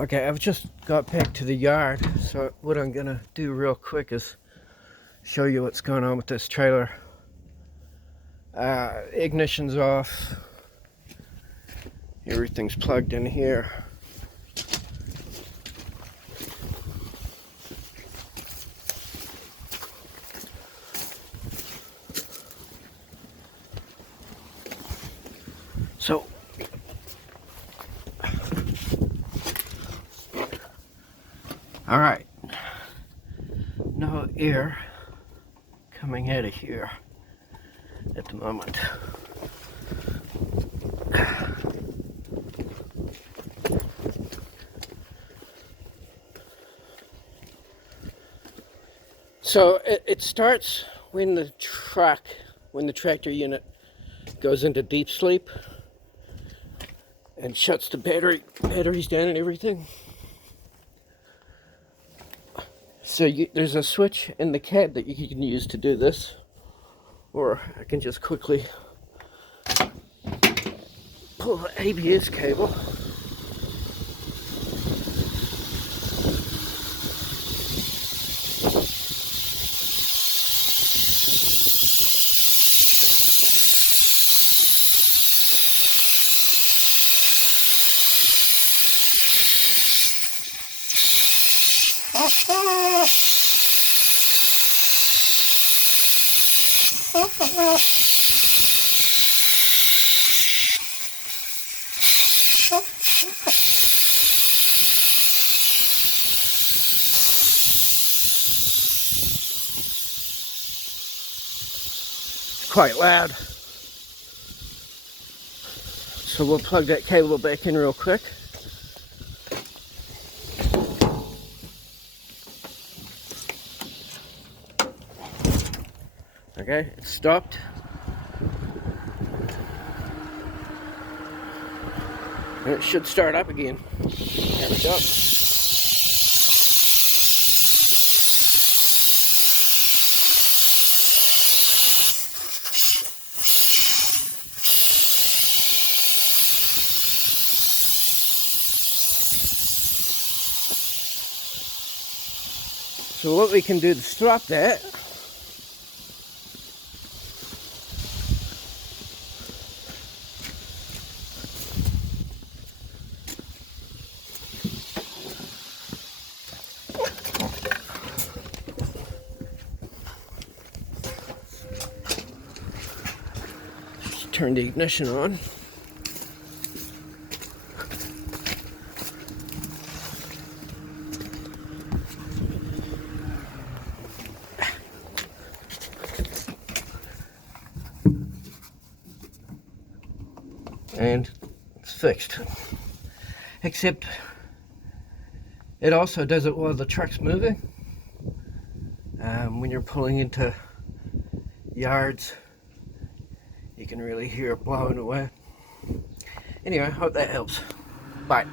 Okay, I've just got back to the yard, so what I'm gonna do real quick is show you what's going on with this trailer. Ignition's off, everything's plugged in here. So all right, no air coming out of here at the moment. So it starts when the tractor unit goes into deep sleep and shuts the batteries down and everything. So there's a switch in the cab that you can use to do this, or I can just quickly pull the ABS cable. Quite loud. So we'll plug that cable back in real quick. Okay, it stopped. And it should start up again. There we go. So what we can do to stop that, just turn the ignition on. And it's fixed. Except it also does it while the truck's moving. When you're pulling into yards, you can really hear it blowing away. Anyway, I hope that helps. Bye.